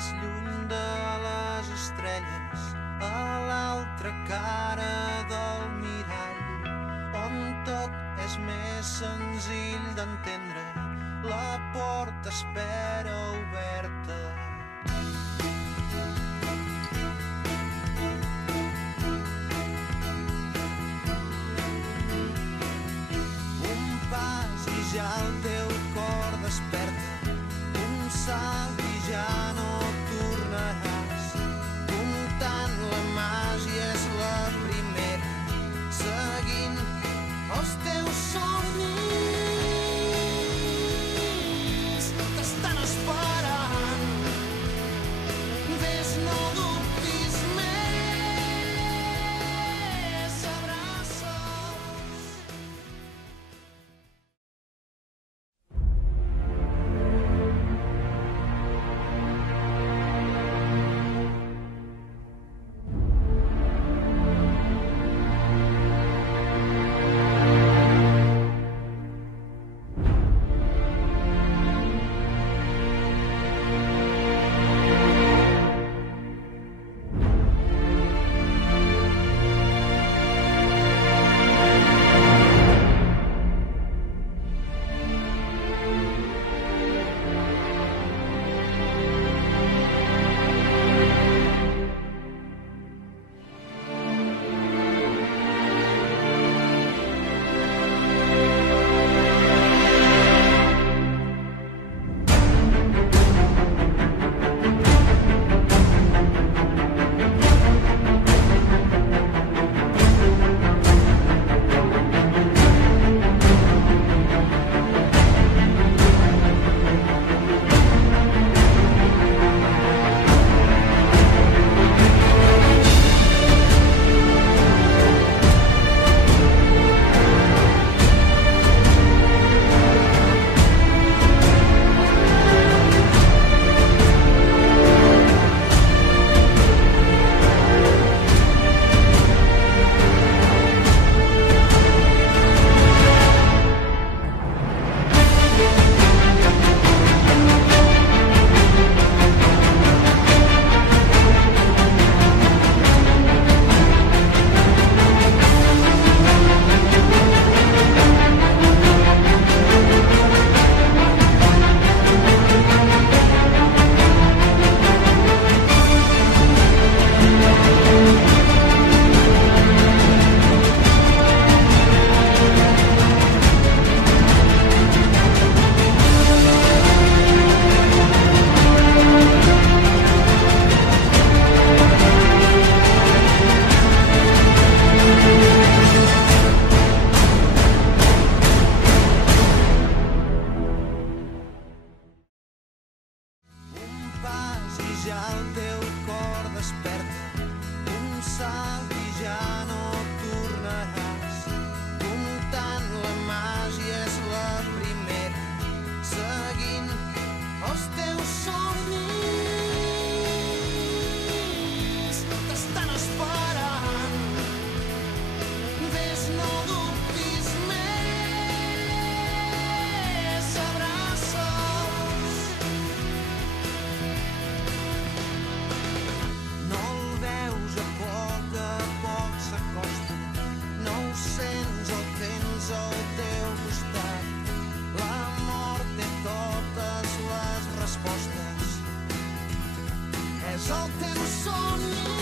més lluny de les estrelles, a l'altra cara del mirall, on tot és més senzill d'entendre, la porta espera oberta. Un pas i ja el teu cor desperta, un salt i ja no tornaràs. Comptant la màgia és la primera, seguint els teus somnis. T'estan esperant, ves, no dubtis més, abraça'ls. Ja el teu cor desperta, un salt i ja no tornaràs. Comptant la màgia és la primera, seguint els teus somnis. T'estan esperant, ves, no dubtis més, abraça'ls. No el veus, a poc s'acosta, no ho sents, el tens al teu costat. La mort té totes les respostes, és el teu somni.